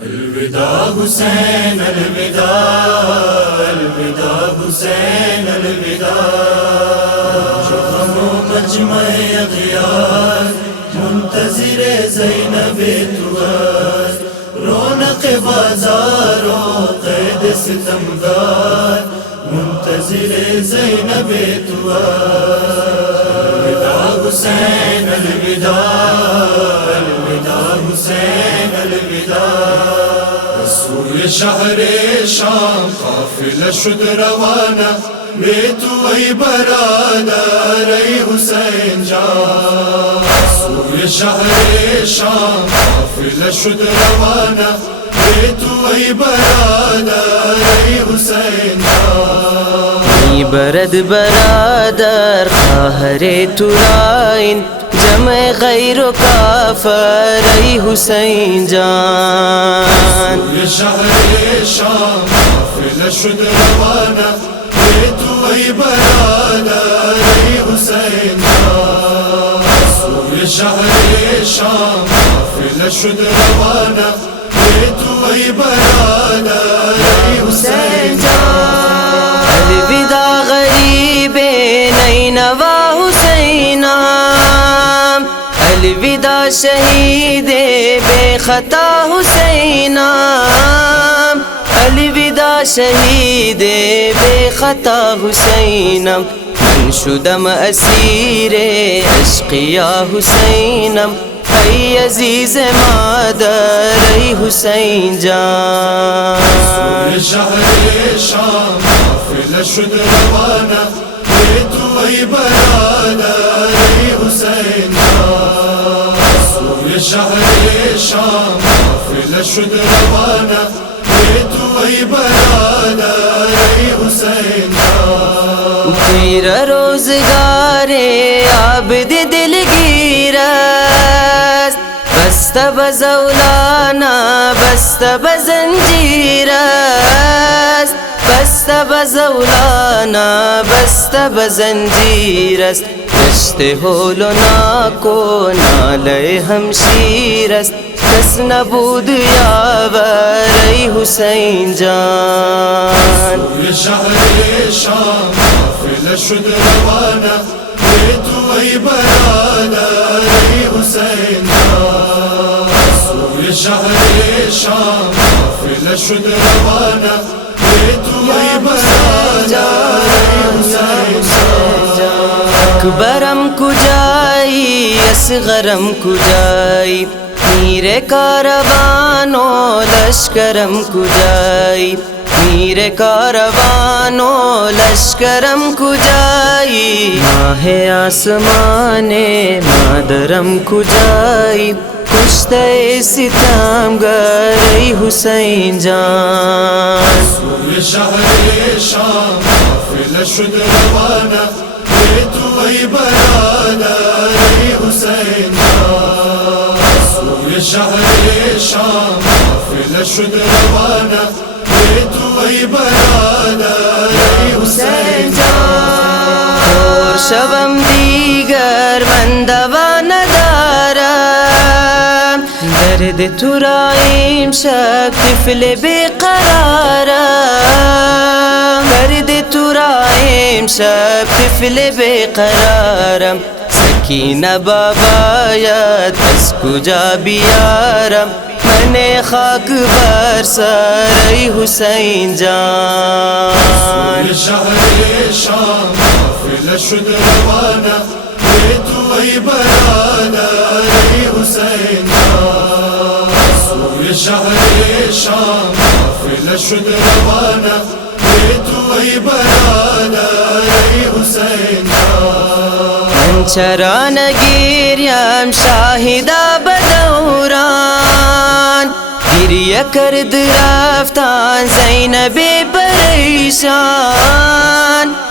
الوداع حسین الوداع الوداع حسین الوداع جو غم و مجمع اغیار منتظر زینب تو ہے رونق بازار و قید ستمگار منتظر زینب تو ہے الوداع حسین الوداع الوداع حسین الوداع رسول شہر شام قافلہ شد روانہ بے تو ای برادر ای حسین جان رسول شہر شام قافلہ شد روانہ بے تو ای برادر ای حسین جان ای برد برادر قاہر ترائن جمع غیر و کافر ای حسین جان رسول شہر شام قافلہ شد روانہ بے تو ای برادر ای حسین جان رسول شہر شام قافلہ شد روانہ بے تو ای برادر ای حسین جان الوداع غریب نینوا حسینہ الوداع شہید بے خطا حسینہ الوداع شہید بے خطا حسینم من شدم اسیر اشقیا حسینم ای عزیز مادر ای حسین جان رسول شہر شام قافلہ شد روانہ بے تو ای برادر ای حسین جان رسول شہر شام قافلہ شد روانہ بے تو ای برادر ای حسین جان تیرا روزگار عابد دلگیر است بست بزولانا بست بزنجیر است بست بزولانا بست بزنجیر است دشت هول و ناکو نالے ہمشیر است کس نبود یاور ای حسین جان رسول شہر شام قافلہ شد روانہ بے تو ای برادر ای حسین جان رسول شہر شام قافلہ شد روانہ بے تو ای برادر ای حسین جان اکبرم کجائی اصغرم کجائی میر کاروانو لشکرم کجائی میر کاروانو لشکرم کجائی ماہ آسمان مادرم کجائی کشتے ستمگر ای حسین جان رسول شہر شام قافلہ شد روانہ بے تو ای برادر ای حسین جان رسول شہر شام قافلہ شد روانہ بے تو ای برادر ای حسین جان اور شوم دیگر بندوا ندارم درد ترائیم شب طفل بے قرارم درد ترائیم شب طفل بے قرارم سکینہ بابایت بس کجا بیارم من خاک بر سر ای حسین جان رسول شہر شام قافلہ شد روانہ بے تو ای برادر ای حسین جان رسول شہر شام قافلہ شد روانہ بے تو ای برادر ای حسین جان من چران گیریم شاہدہ بدوران گریہ کرد رفتان زینب پریشان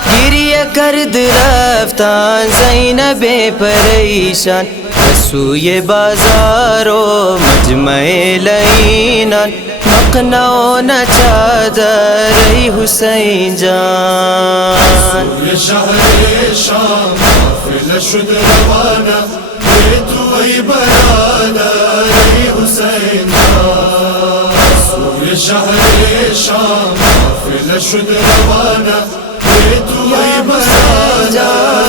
گریہ کرد رفتان زینب پریشان رسوی بازار و مجمع لعینان مقنعون چادر ای حسین جان رسول شہر شام قافلہ شد روانہ بے تو ای برادر ای حسین جان شهر شام قافله شد روانه به توی برادر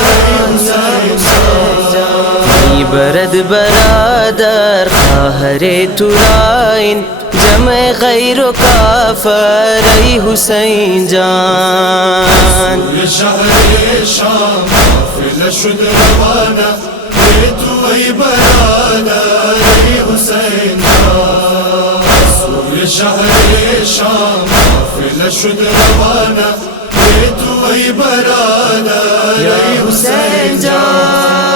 ای برد برادر خواهر ترائن جمع غیر و کافر ای حسین جان به شهر شام قافله شد روانه به توی برادر ای حسین به شهر شام قافله شد روانه به توی برادر ای حسین جان